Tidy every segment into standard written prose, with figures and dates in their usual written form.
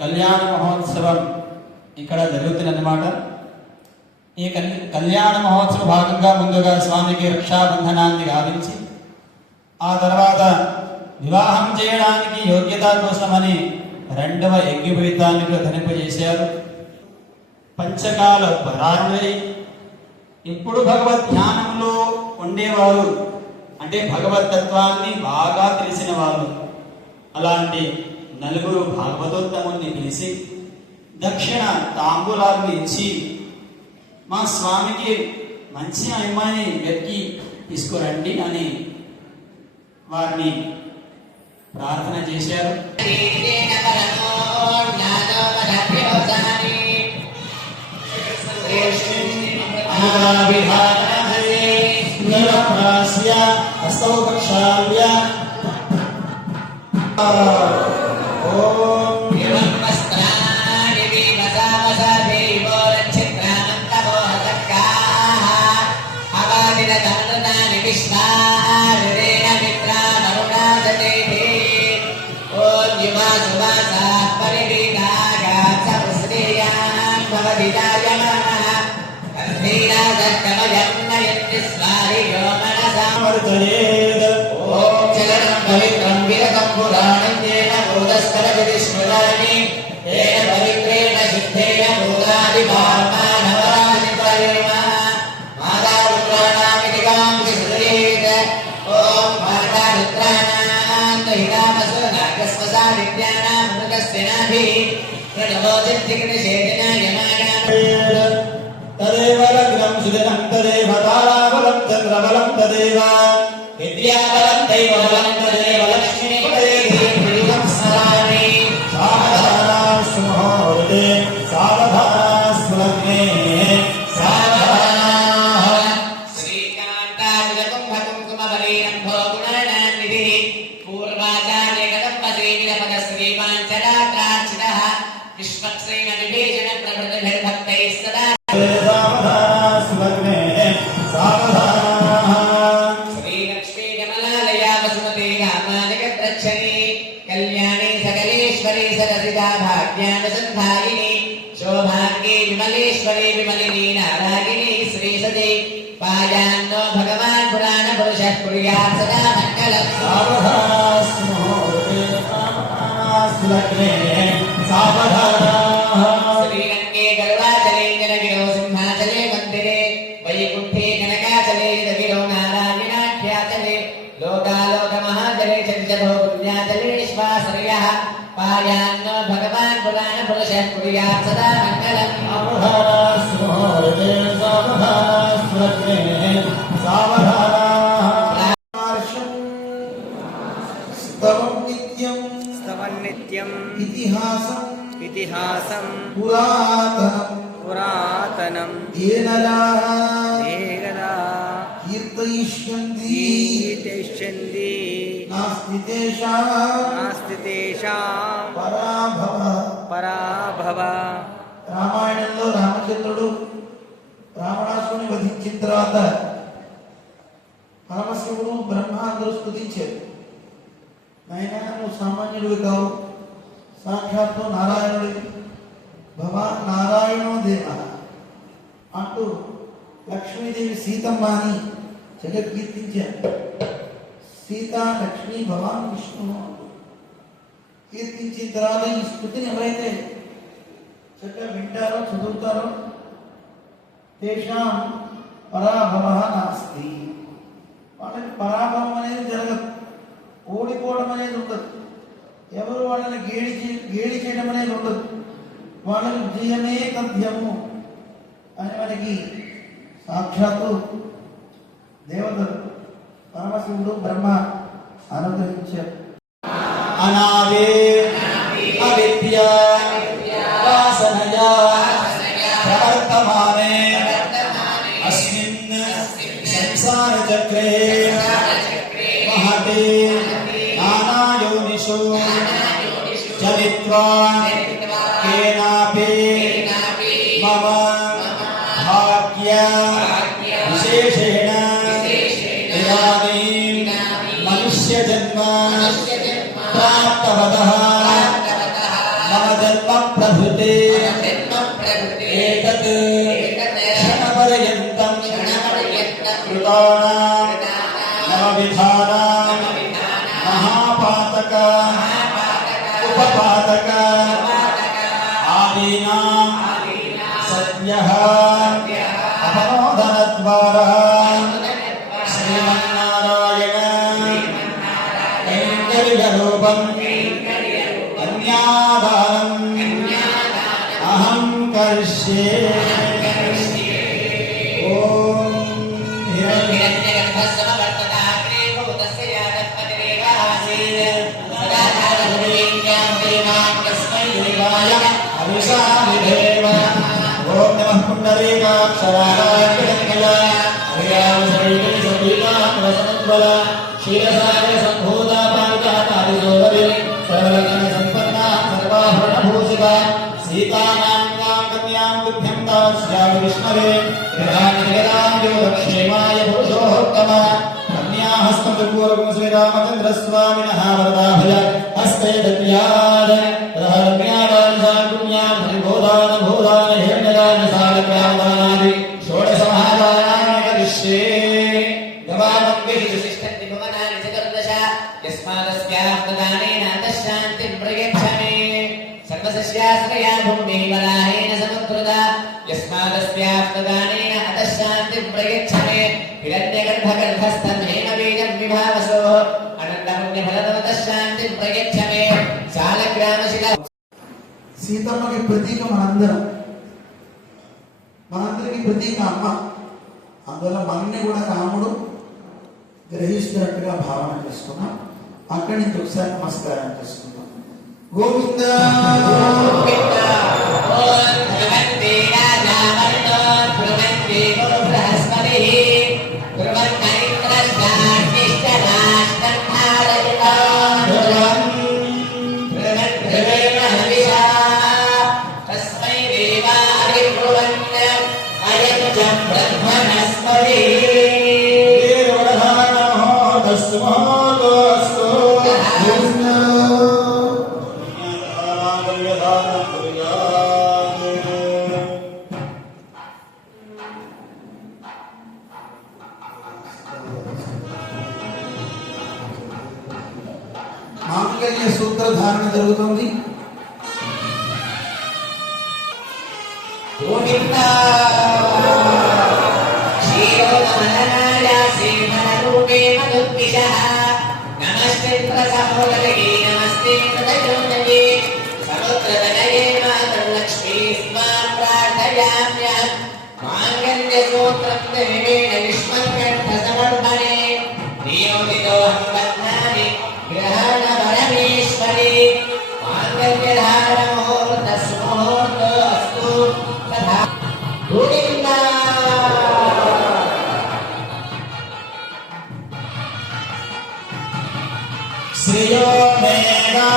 కళ్యాణ మహోత్సవం ఇక్కడ జరుగుతుందన్నమాట. ఈ కళ్యాణ మహోత్సవ భాగంగా ముందుగా స్వామికి రక్షాబంధనాన్ని గావించి ఆ తర్వాత వివాహం చేయడానికి యోగ్యత కోసమని రెండవ యజ్ఞోపవీతాన్ని ధరింపజేశారు. పంచకాల పరాయణులై ఇప్పుడు భగవద్ ధ్యానంలో ఉండేవారు, అంటే భగవతత్వాన్ని బాగా తెలిసిన వాళ్ళు. అలాంటి నలుగురు భాగవతోత్తముల్ని పిలిచి దక్షిణ తాంబూలాన్ని ఇచ్చి మా స్వామికి మంచి అమ్మాయిని వెతికి తీసుకురండి అని వారిని ప్రార్థన చేశారు. తదేవ లగ్నం సుదినం తదేవ తారాబలం చంద్రబలం తదేవ విద్యాబలం దైవబలం తదేవ లక్ష్మీపదే స్మరామి. సావధానాస్తు ముహూర్తే సావధానాస్తు లగ్నే సావధానాః. శ్రీకాంతాకుమబలీనం భోగుణాన్నిధి పూర్వాచార్య కదంబశ్రీ విలపగశ్రీమాంచరాత్రార్చితః విశ్వక్సేన విభేషణ ప్రవృతిభిర్భక్తైః సదా కళ్యాణి సకలేశ్వరి సరసిదా భాగ్యానుసంధాయిని శోభాంగే విమలేశ్వరి విమలిని నారాయణి శ్రీ సదే పాయాన్నో భగవాన్ పురాణ పురుష కుర్యాత్ సదా మంగళం. శ్రీరంగే గరుడాచలే జనగిరో సింహాచలే మందిరే వైకుంఠే కనకాచలే జగిరో నారాయణాఖ్యాచలే లోకాలోక మహాచలే చంద్రభో పుణ్యాచలే శ్వాశ్రయః పాయాన్నో భగవాన్ పురాణ పురుష కుర్యాత్ సదా మంగళం. నిత్యం ఇతిహాసం పురాతనం ఏనలా కీర్తయిష్యంతి నాస్తి తేషాం పరాభవ. రామాయణంలో రామచంద్రుడు రావణాసుని వధించిన తర్వాత పరమశివుడు బ్రహ్మ అందరూ స్తుతించారు. నాయనా నువ్వు సామాన్యుడివి కావు, సాక్షాత్తు నారాయణుడివి, భగవాన్ నారాయణో దేవ అంటూ లక్ష్మీదేవి సీతమ్మ అని జగకీర్తించారు. సీత లక్ష్మీ భగవాన్ విష్ణు కీర్తించిన తర్వాత ఈ స్థుతిని ఎవరైతే చక్కగా వింటారో చదువుతారో తేషాం పరాభవ నాస్తి, వాళ్ళకి పరాభవం అనేది జరగదు, ఓడిపోవడం అనేది ఉండదు, ఎవరు వాళ్ళని గేలి చేయడం అనేది ఉండదు, వాళ్ళకి విజయమే తథ్యము అని మనకి సాక్షాత్తు దేవతలు పరమశివుడు బ్రహ్మ అనుగ్రహించారు. అనాదే అవిద్య వాసనయా ప్రవర్తమానే అస్మిన్ సంసార చక్రే మహతే నానాయోనిషు చరిత్వా కేనాపి మమ భాగ్య విశేషేణ ఇదానీం మనుష్య జన్మ ప్రాప్తవతః మమ జన్మ महापातक उपपातक आदीनां सद्यः अपनोदनद्वारः श्रीमन्नारायण कैङ्कर्यरूपं कन्यादानम् अहं करिष्ये। ओम नमः पुंडरीकाक्षराय क्षीरसागर संभूता पारिजातादिजोदरी सर्वलोकन संपन्ना सर्वाभरणभूषिता सीतानां त्वां कन्यां तुभ्यं दास्यामि विष्णवे गृहाणि क्षेमाय पुरुषोत्तम कन्याहस्तपूर्वं श्रीरामचन्द्रस्वामिनः वरदाभय हस्ते दद्यात् रम्यादानसाकुन्यां हरिभूदान हिरण्यदान सारकादानादि षोडशमहादानानि करिष्ये। गवामङ्गेषुशिष्टन्ति भुवनानि चतुर्दश यस्मादस्यास्तदानेन तशान्तिं प्रयच्छमे सर्वसस्याश्रया भूमिः वराहेण समुद्रता यस्मादस्यास्तदानेन अतशान्तिं प्रयच्छमे हिरण्यगर्भगर्भस्थमेन बीजं विभावसो अनन्तपुण्यफलतमतशान्तिं प्रयच्छमे शालग्रामशिला సీతమ్మకి ప్రతీక మనందరికి ప్రతీక అమ్మ. అందువల్ల మనల్ని కూడా రాముడు గ్రహిస్తున్నట్టుగా భావన చేసుకున్నాం. అక్కడి నుంచి ఒకసారి నమస్కారం చేసుకున్నాం. గోవింద మాంగళ్య సూత్రధారణ జరుగుతుంది. గోవిందా క్షీరోదమననాయాసేమనరూపే మధుద్విషః నమస్తే ప్రసమోదగే నమస్తే ప్రదయోదగే సముద్రతనయే మాతర్లక్ష్మీ స్వాం ప్రార్థయామ్యహం మాంగళ్యసూత్రం దేవేన విష్మర్కంఠసమర్పణే నియోజితోహం బధ్నామి గ్రహణ పరమేశ్వరి మాంగళ్యధారణముహూర్తస్ముహూర్తోస్తు తథా గోవిందా श्रियो मेघाभस्ववृध्यता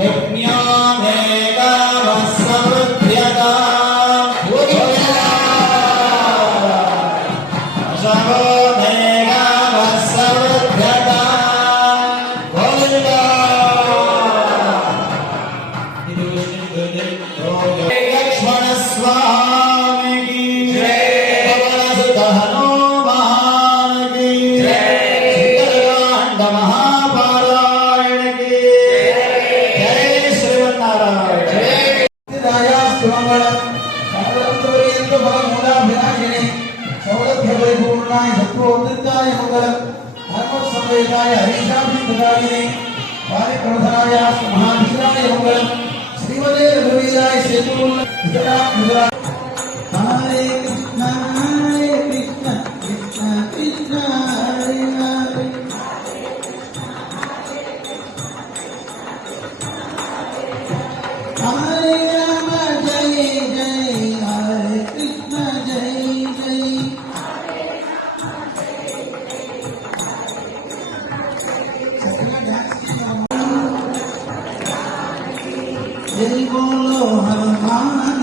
यज्ञो मेघाभस्ववृध्यता शवो मेघाभस्ववृध्यता लक्ष्मणस्वामी की जय। हनुमान की जय। सुंदरकांड महापारायण की जय। श्रीमन्नारायण రాయాస్తమంగళం సర్వత్రపర్యంత ఫలమూలాభిలాషిణి సౌలభ్యపరిపూర్ణాయ సత్వోద్ధృతాయ మంగళం ధర్మసంవేదాయ హరీషాభిప్రదాయిని కార్యప్రధానాయ మహాధీరాయ మంగళం శ్రీమతే రఘువీరాయ సేతువుల హరే కృష్ణ కృష్ణ కృష్ణ హరే హరే హరే రామ జయ జయ హరే కృష్ణ జయ జయ జై బోలో హనుమాన్